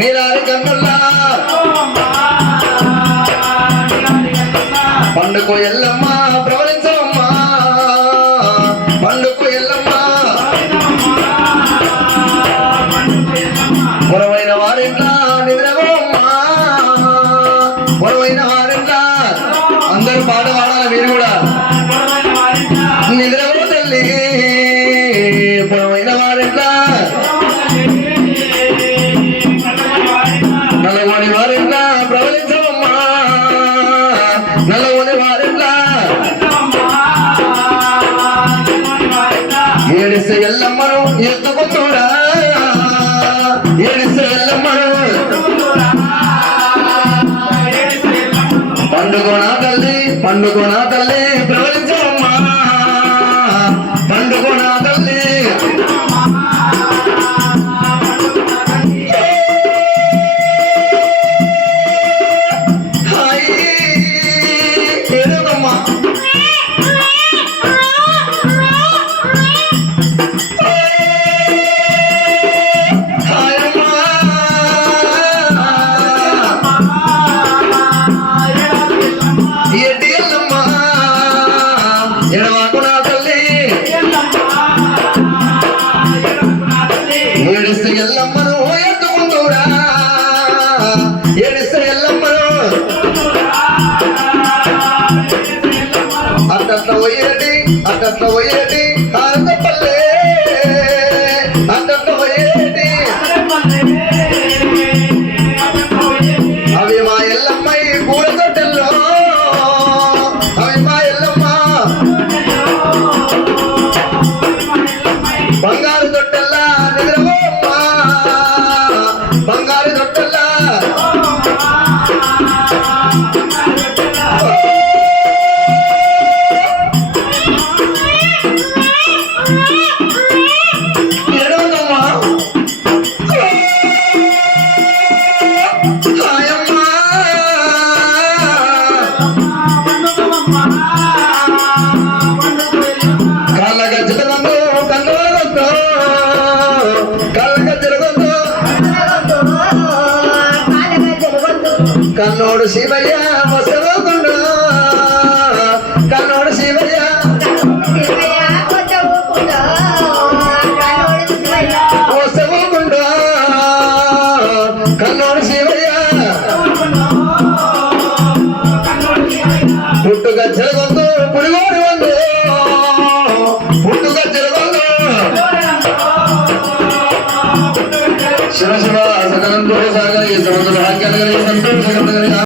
నీలారి కన్నుల్లా పండుకో ఎల్లమ్మ ప్రవలించమ్మా పండుకో ఎల్లమ్మ పొరవైన వారింట్లా నిద్రపోమ్మా పొరవైన వారింట్లా అందరూ పాట పాడాలి మీరు కూడా నిద్రపో తల్లి పొరవైన వారింట్లా నల్లగోని వారింట్లా ప్రవలించమ్మా నల్లగోని వారింట్లా ఏడిస్తే ఎల్లమ్మను ఎత్తుకుంటూరా ఏడిస్తే ఎల్లమ్మను పండుకోనా తల్లి పండుకోనా తల్లి ప్రవలించమ్మా పండుకోనా తల్లి ఏడిస్తే ఎల్లమ్మను ఎత్తుకుంటూరా ఏడిస్తే ఎల్లమ్మను అట్ట పోయేటి ఆనందపల్లె అట్ట పోయేటి అవి మా ఎల్లమ్మయి పూల తొట్టెల్లో అవి మా ఎల్లమ్మ బంగారు తొట్టెల్లా నిద్రపోమ్మా బంగారు తొట్టెల్లా ఏడవదమ్మా హాయమ్మా కాళ్ళ గజ్జలందు కన్నోలగొద్దు కాళ్ళ గజ్జలగొద్దు కన్నోడు శివయ్య వసవకుండా కన్నోడు శివయ్య వసవకుండా కన్నోడు శివయ్య పుట్టు గజ్జలగొద్దు పులిగోడు వందు పుట్టు గజ్జలగొద్దు శివ శివ సకలం సాగర ఈ సముద్ర భాగ్యాలు సంతోష